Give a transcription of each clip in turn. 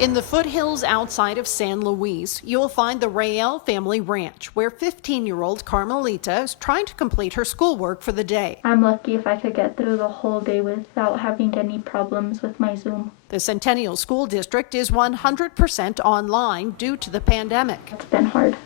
In the foothills outside of San Luis, you'll find the Rael family ranch, where 15-year-old Carmelita is trying to complete her schoolwork for the day. I'm lucky if I could get through the whole day without having any problems with my Zoom. The Centennial School District is 100% online due to the pandemic. It's been hard.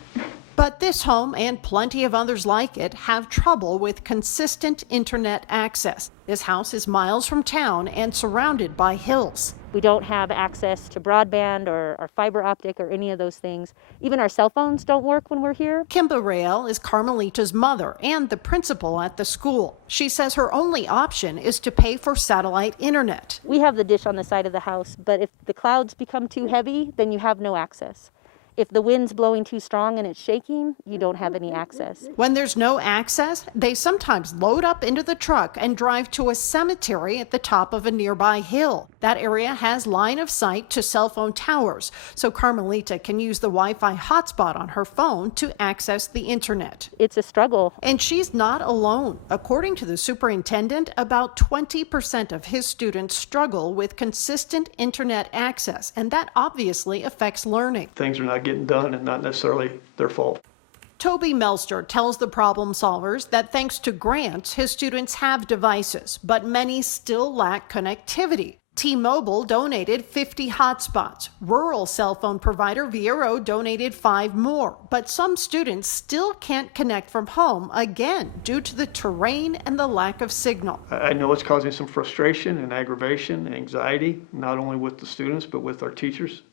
But this home and plenty of others like it have trouble with consistent internet access. This house is miles from town and surrounded by hills. We don't have access to broadband or fiber optic or any of those things. Even our cell phones don't work when we're here. Kimba Rael is Carmelita's mother and the principal at the school. She says her only option is to pay for satellite internet. We have the dish on the side of the house, but if the clouds become too heavy, then you have no access. If the wind's blowing too strong and it's shaking, you don't have any access. When there's no access, they sometimes load up into the truck and drive to a cemetery at the top of a nearby hill. That area has line of sight to cell phone towers, so Carmelita can use the Wi-Fi hotspot on her phone to access the internet. It's a struggle. And she's not alone. According to the superintendent, about 20% of his students struggle with consistent internet access, and that obviously affects learning. Things are not getting done and not necessarily their fault. Toby Melster tells the problem solvers that thanks to grants, his students have devices, but many still lack connectivity. T-Mobile donated 50 hotspots. Rural cell phone provider Viero donated 5 more. But some students still can't connect from home, again, due to the terrain and the lack of signal. I know it's causing some frustration and aggravation and anxiety, not only with the students, but with our teachers.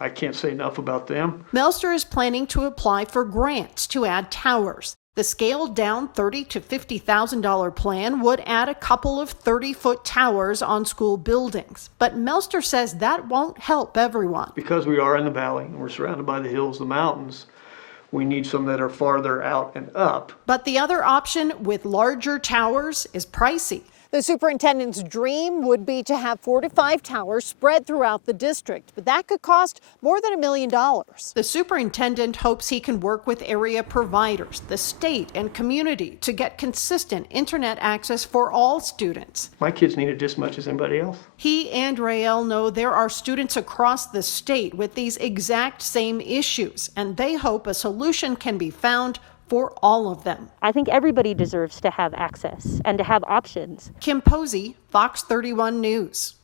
I can't say enough about them. Melster is planning to apply for grants to add towers. The scaled down $30,000 to $50,000 plan would add a couple of 30-foot towers on school buildings. But Melster says that won't help everyone. Because we are in the valley and we're surrounded by the hills, the mountains, we need some that are farther out and up. But the other option with larger towers is pricey. The superintendent's dream would be to have 4 to 5 towers spread throughout the district, but that could cost more than $1 million. The superintendent hopes he can work with area providers, the state and community to get consistent internet access for all students. My kids need it just as much as anybody else. He and Rael know there are students across the state with these exact same issues, and they hope a solution can be found for all of them. I think everybody deserves to have access and to have options. Kim Posey, Fox 31 News.